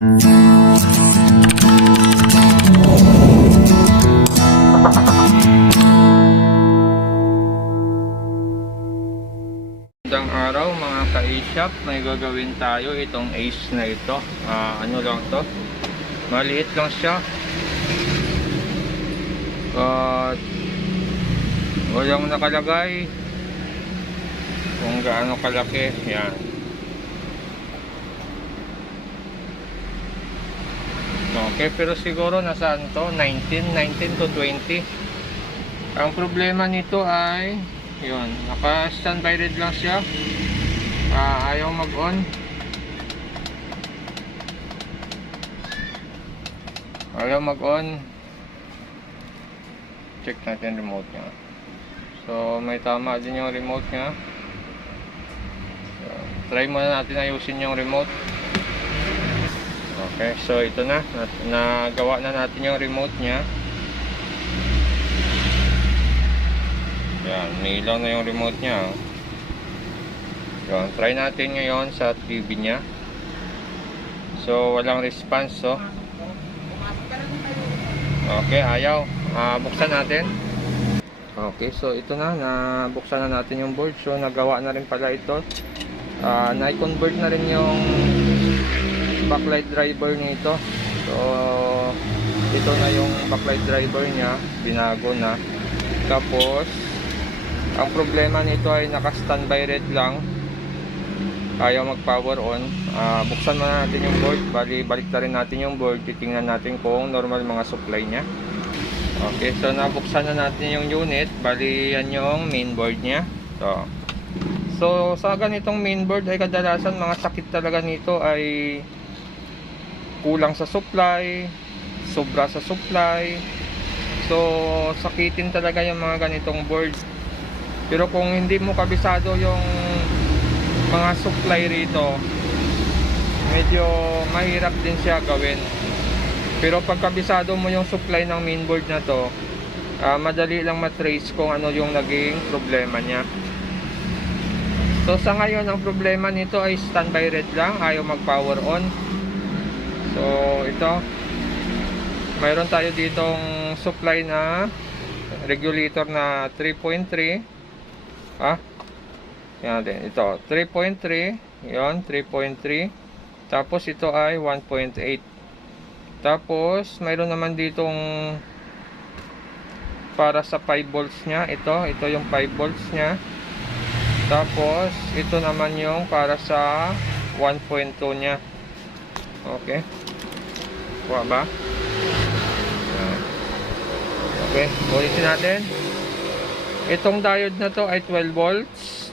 Magandang araw mga ka-A-shop, may gagawin tayo itong Ace na ito. Ano lang to, maliit lang siya at walang nakalagay kung gaano kalaki. Yan, okay, pero siguro nasaan to, 19 to 20. Ang problema nito ay yun, naka standby red lang siya. Ayaw mag on, check natin remote nya. So may tama din yung remote nya. So, try muna natin ayusin yung remote. Okay, so ito na, nagawa na natin yung remote nya. Yan, may ilaw na yung remote nya. Yan, try natin ngayon sa TV nya. So walang response. So okay, ayaw. Buksan natin. Okay, so ito na, nabuksan na natin yung board. So nagawa na rin pala ito. Na-convert na rin yung backlight driver nito. So ito na yung backlight driver nya, binago na. Tapos ang problema nito ay naka-standby red lang, ayaw mag-power on. Buksan muna natin yung board. Balik na rin natin yung board. Titingnan natin kung normal mga supply nya. Okay, so nabuksan na natin yung unit. Bali yan yung main board nya. So sa ganitong main board ay kadalasan mga sakit talaga nito ay kulang sa supply, sobra sa supply. So sakitin talaga yung mga ganitong board. Pero kung hindi mo kabisado yung mga supply rito, medyo mahirap din siya gawin. Pero pag kabisado mo yung supply ng mainboard na to, madali lang matrace kung ano yung naging problema nya. So sa ngayon ang problema nito ay standby red lang, ayaw mag power on. So ito, mayroon tayo ditong supply na regulator na 3.3. Yan din, ito 3.3, yon 3.3. Tapos ito ay 1.8. Tapos mayroon naman ditong para sa 5 volts nya. Ito yung 5 volts nya. Tapos ito naman yung para sa 1.2 nya. Okay, kuha ba? Okay, ulitin natin. Itong diode na to ay 12 volts.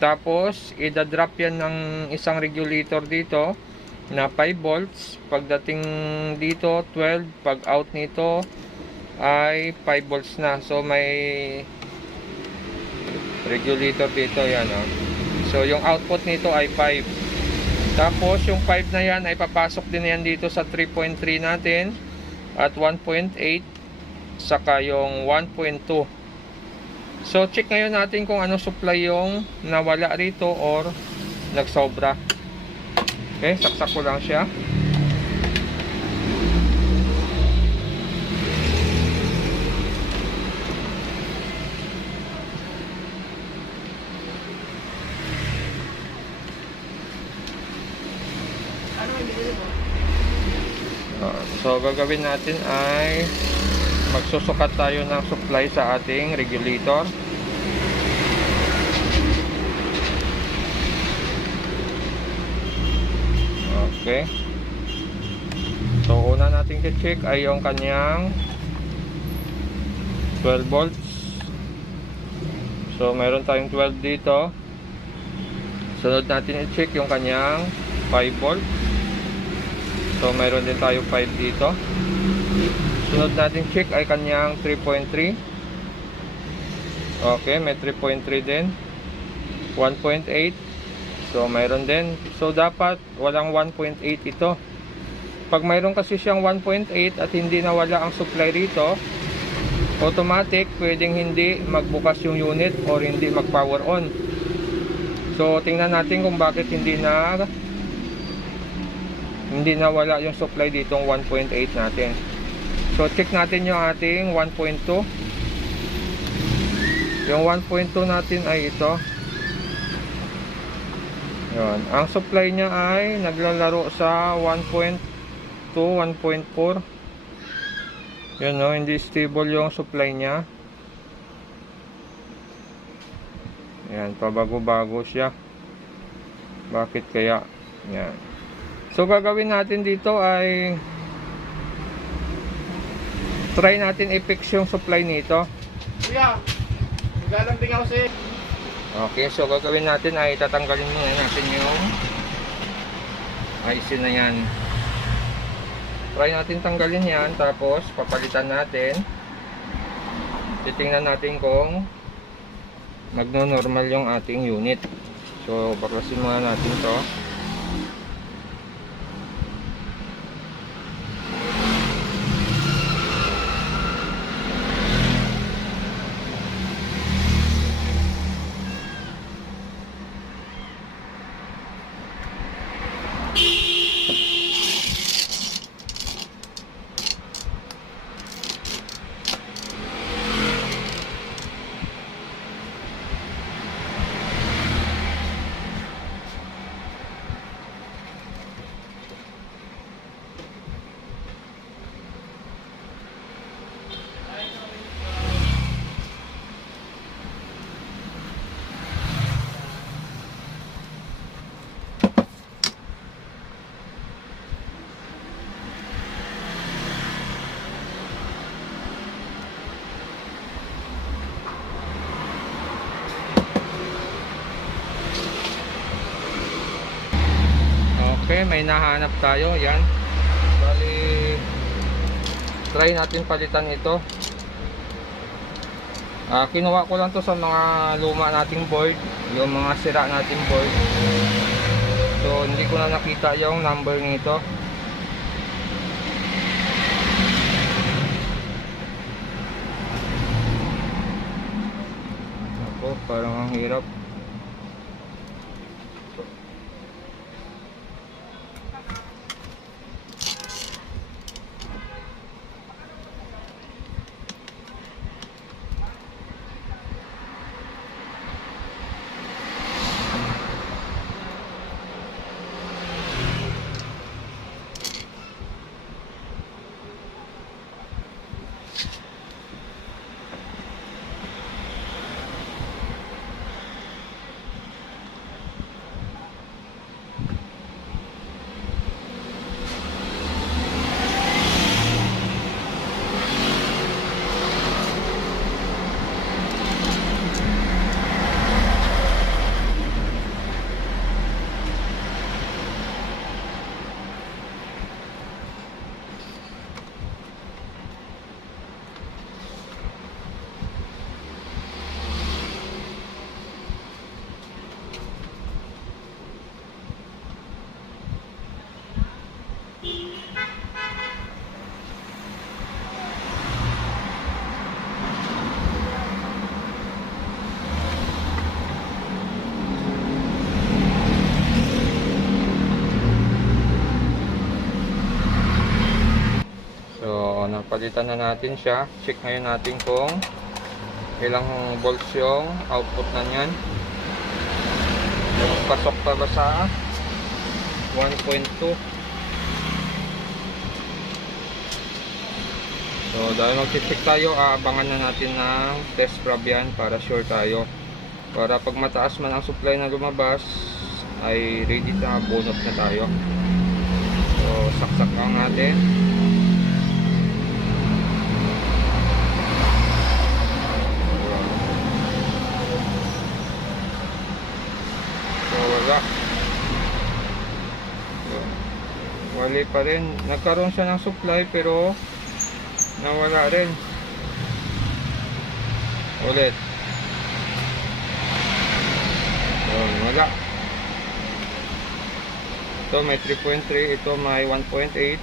Tapos idadrop yan ng isang regulator dito na 5 volts. Pagdating dito 12, pag out nito ay 5 volts na. So may regulator dito, yan So yung output nito ay 5. Tapos yung 5 na yan ay papasok din yan dito sa 3.3 natin at 1.8, saka yung 1.2. So check ngayon natin kung ano supply yung nawala rito or nagsobra. Okay, saksak ko lang siya. So gagawin natin ay magsusukat tayo ng supply sa ating regulator. Okay, so una natin i-check ay yung kanyang 12 volts. So meron tayong 12 dito. Sunod natin i-check yung kanyang 5 volts. So meron din tayo 5 dito. Sunod natin check ay kanyang 3.3. Okay, may 3.3 din. 1.8. So mayroon din. So dapat walang 1.8 ito. Pag mayroon kasi siyang 1.8 at hindi nawala ang supply rito, automatic pwedeng hindi magbukas yung unit or hindi mag power on. So tingnan natin kung bakit hindi na hindi nawala yung supply ditong 1.8 natin. So check natin yung ating 1.2. Yung 1.2 natin ay ito. Yun. Ang supply niya ay naglalaro sa 1.2, 1.4. Yun, no, hindi stable yung supply niya. Yan, pabago-bago siya. Bakit kaya? Yan. So gagawin natin dito ay try natin i-fix yung supply nito. Kuya, maglalambing ako sa'yo. Okay, so gagawin natin ay tatanggalin muna natin yung IC na yan. Try natin tanggalin yan, tapos papalitan natin. Titingnan natin kung magno-normal yung ating unit. So baklasin muna natin to. Okay, may nahanap tayo. Yan. Bali, try natin palitan ito. Kinuha ko lang to sa mga luma nating board, yung mga sira nating board. So hindi ko na nakita yung number nito. Ako, parang ang hirap. Napalitan na natin siya. Check ngayon natin kung ilang volts yung output na yan. Pasok pa ba sa 1.2? So dahil mag-check tayo, aabangan na natin ng test probe yan para sure tayo. Para pag mataas man ang supply na lumabas ay ready na, bunot na tayo. So saksak lang natin. Wali pa rin. Nagkaroon siya ng supply pero nawala rin. Ulit. Wala. Ito may 3.3. Ito may 1.8.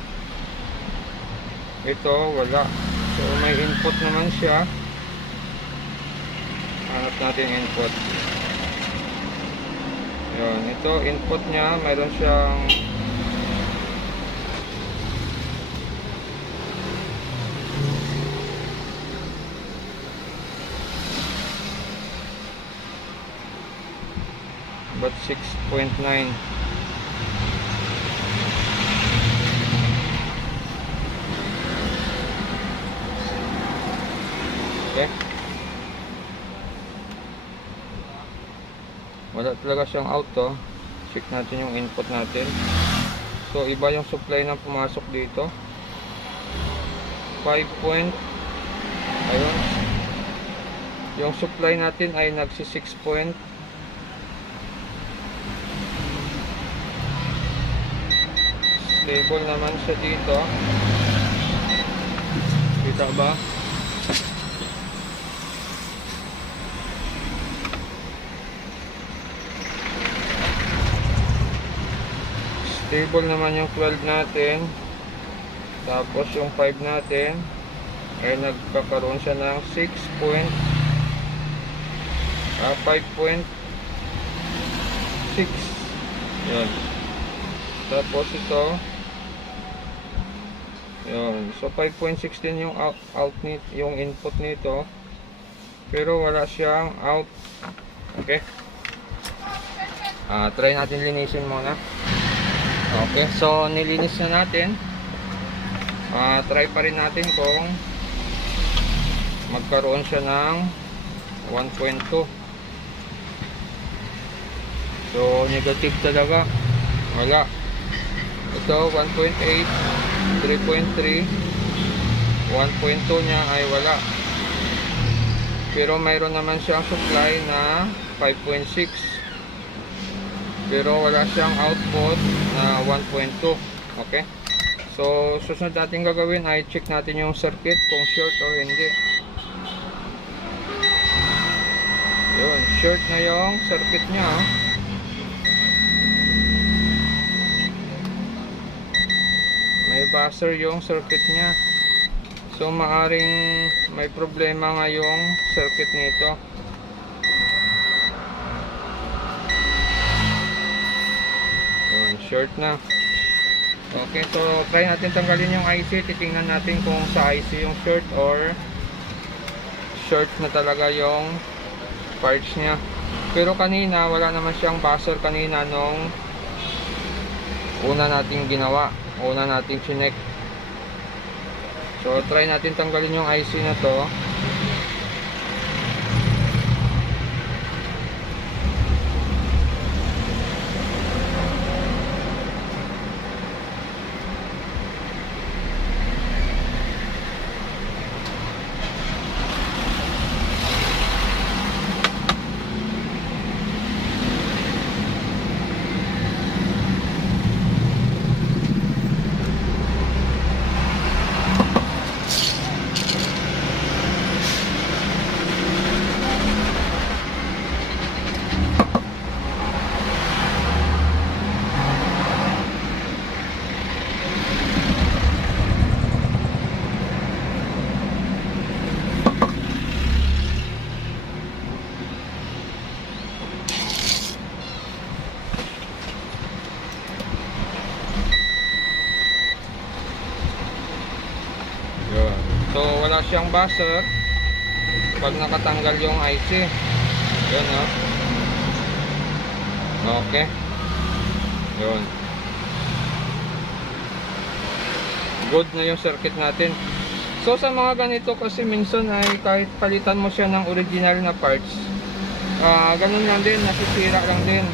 Ito wala. So may input naman siya. Hanap natin input. Yun. Ito input niya. Mayroon siyang but 6.9. Okay. Wala talaga siyang auto. Check natin yung input natin. So iba yung supply na pumasok dito. 5 point. Ayun. Yung supply natin ay nagsi 6 point. Stable naman siya dito. Kita ba? Stable naman yung 12 natin. Tapos yung 5 natin ay nagkakaroon siya ng 5.6. Yun. Tapos ito yun. So 5.6 din yung out yung input nito. Pero wala siyang out. Okay. Try natin linisin muna. Okay, so nilinis na natin. Try pa rin natin kung magkaroon siya ng 1.2. So negative talaga. Wala. Ito 1.8, 3.3, 1.2 niya ay wala. Pero mayroon naman siyang supply na 5.6. Pero wala siyang output na 1.2. Okay. So susunod natin gagawin ay check natin yung circuit kung short or hindi. Yun, short na yung circuit niya. May buzzer yung circuit niya. So maaring may problema nga yung circuit nito. Short na. Okay, so try natin tanggalin yung IC. Titingnan natin kung sa IC yung short or short na talaga yung parts niya. Pero kanina wala naman siyang buzzer kanina nung una nating ginawa, una nating chinek. So try natin tanggalin yung IC na to. So wala siyang buzzer pag nakatanggal yung IC. Yun, oh. Okay. Yun. Good na yung circuit natin. So sa mga ganito kasi minsan ay kahit palitan mo siya ng original na parts, ganun lang din, nasisira lang din.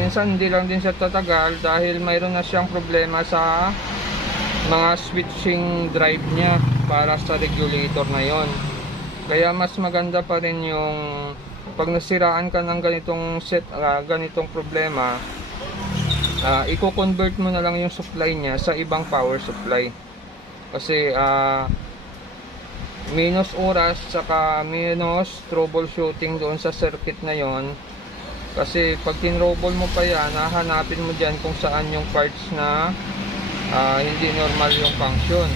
Minsan hindi lang din siya tatagal dahil mayroon na siyang problema sa mga switching drive niya para sa regulator na yon. Kaya mas maganda pa rin yung pag nasiraan ka ng ganitong ganitong problema, i-convert mo na lang yung supply niya sa ibang power supply. Kasi minus oras saka minus troubleshooting doon sa circuit na yon. Kasi pag tinrouble mo pa yan, hahanapin mo dyan kung saan yung parts na hindi normal yung function.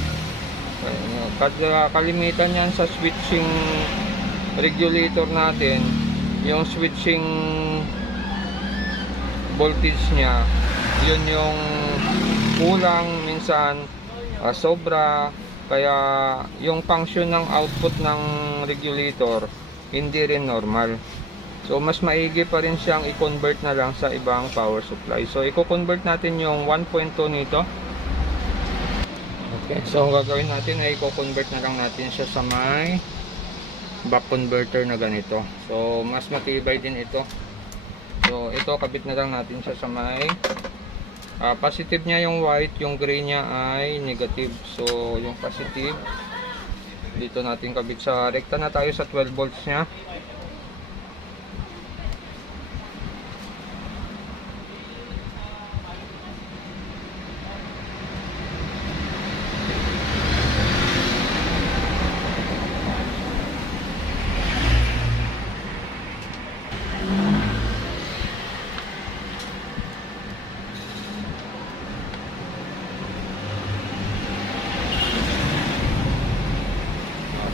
Kalimitan yan sa switching regulator natin, yung switching voltage niya, yun yung kulang minsan, sobra, kaya yung function ng output ng regulator hindi rin normal. So mas maigi pa rin siyang i-convert na lang sa ibang power supply. So i-convert natin yung 1.2 nito. Okay, so ang gagawin natin ay i-convert na lang natin siya sa may buck converter na ganito. So mas matibay din ito. So ito, kabit na lang natin siya sa may positive niya yung white, yung gray niya ay negative. So yung positive dito natin kabit sa rekta na tayo sa 12 volts niya.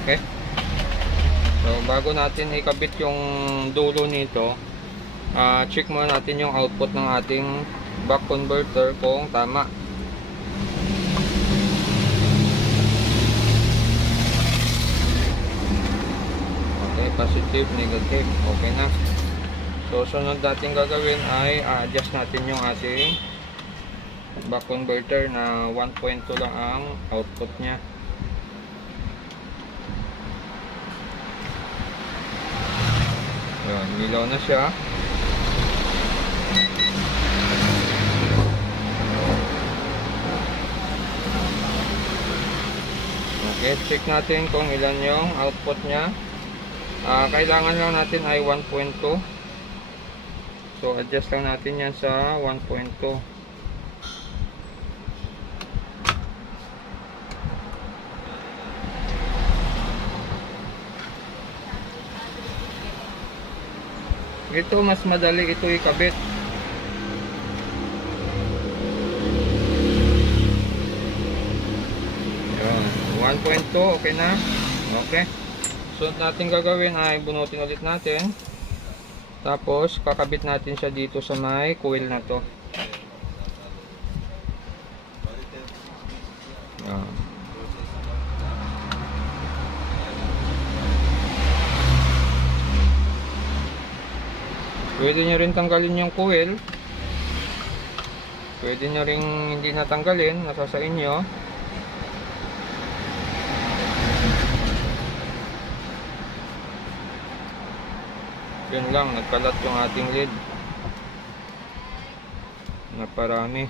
Okay. So bago natin ikabit yung dulo nito, check muna natin yung output ng ating buck converter kung tama. Okay, positive, negative, okay na. So sunod natin gagawin ay adjust natin yung ating buck converter na 1.2 lang ang output nya. Yan, nilaw na siya. Okay, check natin kung ilan yung output nya. Kailangan lang natin ay 1.2. So adjust lang natin yan sa 1.2. Ito mas madali ito ikabit. Yan, 1.2 okay na. Okay. So natin gagawin ay bunutin ulit natin. Tapos kakabit natin siya dito sa may coil na to. Yan. Pwede nyo rin tanggalin yung coil. Pwede nyo rin hindi natanggalin. Nasa sa inyo. Yun lang. Nagkalat yung ating lead. Naparami.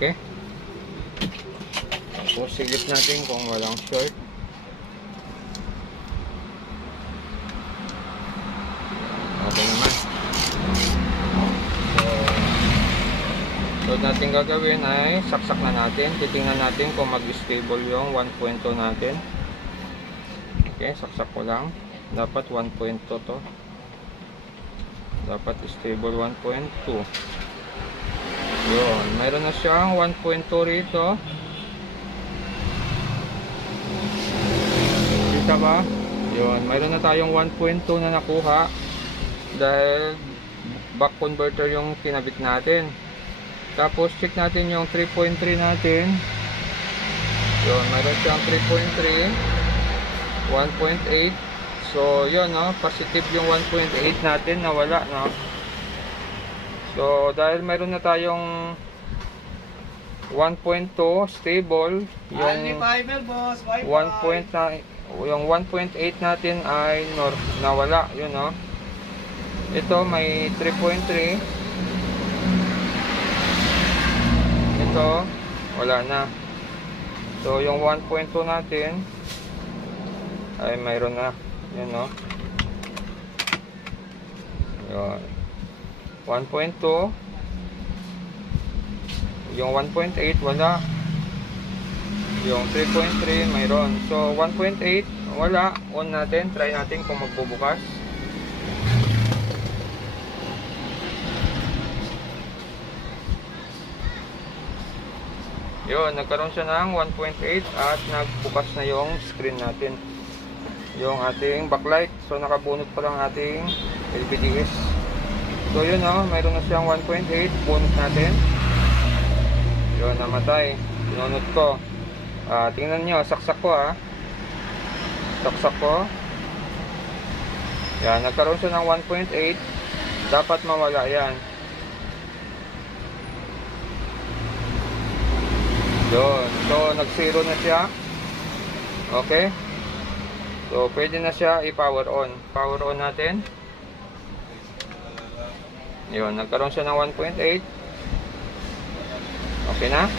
Okay. Tapos silip natin kung walang short. Okay naman. So natin gagawin ay saksak na natin. Titingnan natin kung mag-stable yung 1.2 natin. Okay, saksak ko lang. Dapat 1.2 to. Dapat stable 1.2. Yun, mayroon na siyang 1.2 rito. Kita ba? Yun, mayroon na tayong 1.2 na nakuha dahil buck converter yung kinabit natin. Tapos check natin yung 3.3 natin. Yun, mayroon siyang 3.3, 1.8. So yun, no, positive yung 1.8 natin, nawala, no. So dahil mayroon na tayong 1.2 stable, yung 1.8 natin ay nawala, yun, no. Ito may 3.3. Ito wala na. So yung 1.2 natin ay mayroon na, yun, no. Yun, 1.2. Yung 1.8 wala. Yung 3.3 mayroon. So 1.8 wala. On natin. Try natin kung magbubukas. Yun, nagkaroon siya ng 1.8 at nagbukas na yung screen natin. Yung ating backlight. So nakabunot pa lang ating LPDS. So yun mayroon na siyang 1.8. Bunot natin. Yun, namatay. Pinunot ko. Tingnan nyo, saksak ko saksak ko. Yan, nagkaroon siya ng 1.8. Dapat mawala yan. Yun. So, nag-zero na siya. Okay. So, pwede na siya i-power on. Power on natin. Yun. Nagkaroon siya ng 1.8. Okay na.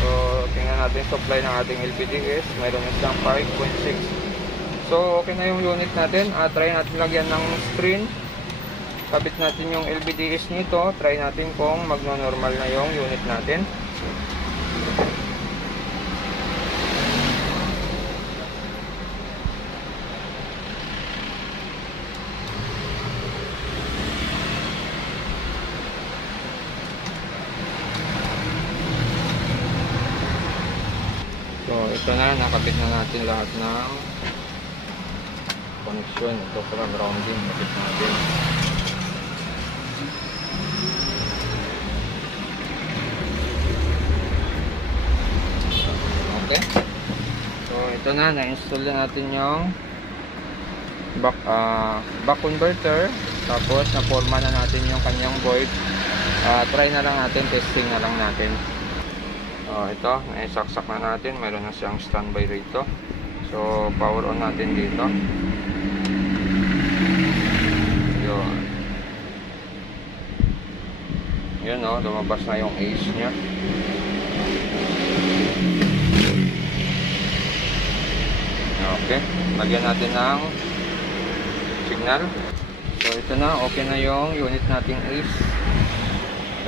So, tingnan natin supply ng ating LPDS. Mayroon na siyang 5.6. So, okay na yung unit natin. Try natin lagyan ng screen. Kabit natin yung LPDS nito. Try natin kung magno-normal na yung unit natin. So, ito na, nakabit na natin lahat ng connection. Ito pala grounding, nakabit natin. Okay. So, ito na, na-install na natin yung back converter. Tapos, na-forma na natin yung kanyang board. Try na lang natin, testing na lang natin. Ito, naisaksak na natin. Mayroon na siyang standby rito. So, power on natin dito. Yun. Yun lumabas na yung ace nya. Okay, lagyan natin ng signal. So, ito na, okay na yung unit nating ace.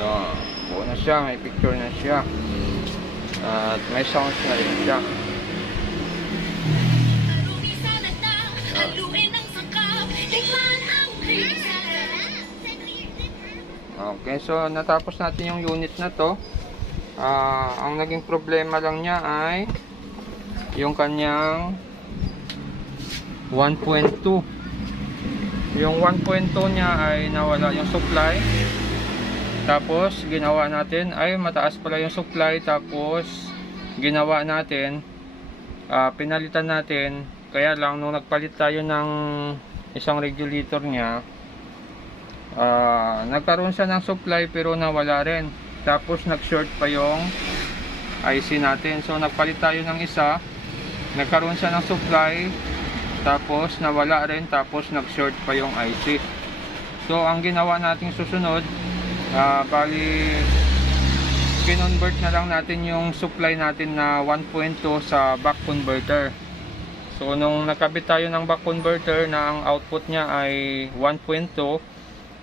Yun, buo na siya, may picture na siya. At may sounds na rin siya. Okay, so natapos natin yung unit na to. Ang naging problema lang niya ay yung kanyang 1.2. Yung 1.2 niya ay nawala yung supply. Tapos ginawa natin ay mataas pala yung supply. Tapos ginawa natin, pinalitan natin. Kaya lang nung nagpalit tayo ng isang regulator niya, nagkaroon siya ng supply pero nawala rin. Tapos nag-short pa yung IC natin. So nagpalit tayo ng isa, nagkaroon siya ng supply, tapos nawala rin, tapos nag-short pa yung IC. So ang ginawa nating susunod, bali kinonvert na lang natin yung supply natin na 1.2 sa back converter. So nung nakabit tayo ng back converter na ang output niya ay 1.2,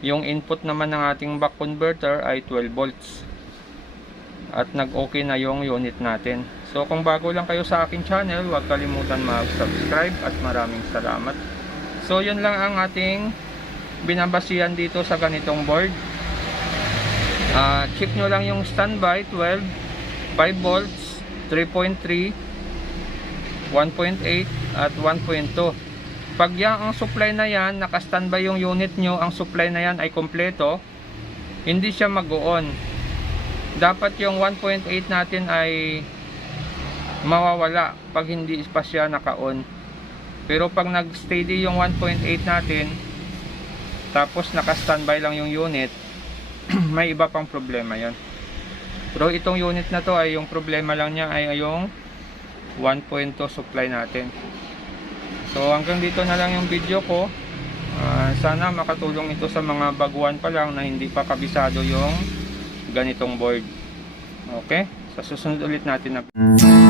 yung input naman ng ating back converter ay 12 volts. At nag-okay na yung unit natin. So kung bago lang kayo sa aking channel, huwag kalimutan mag-subscribe at maraming salamat. So yun lang ang ating binabasihan dito sa ganitong board. Check nyo lang yung standby 12, 5 volts, 3.3, 1.8 at 1.2. Pag yan ang supply na yan, naka-standby yung unit nyo, ang supply na yan ay kompleto, hindi siya mag-on. Dapat yung 1.8 natin ay mawawala pag hindi pa siya naka-on. Pero pag nag-steady yung 1.8 natin, tapos naka-standby lang yung unit, may iba pang problema yon. Pero itong unit na to ay yung problema lang niya ay yung 1.2 supply natin. So hanggang dito na lang yung video ko. Sana makatulong ito sa mga baguhan pa lang na hindi pa kabisado yung ganitong board. Okay, sa susunod ulit natin na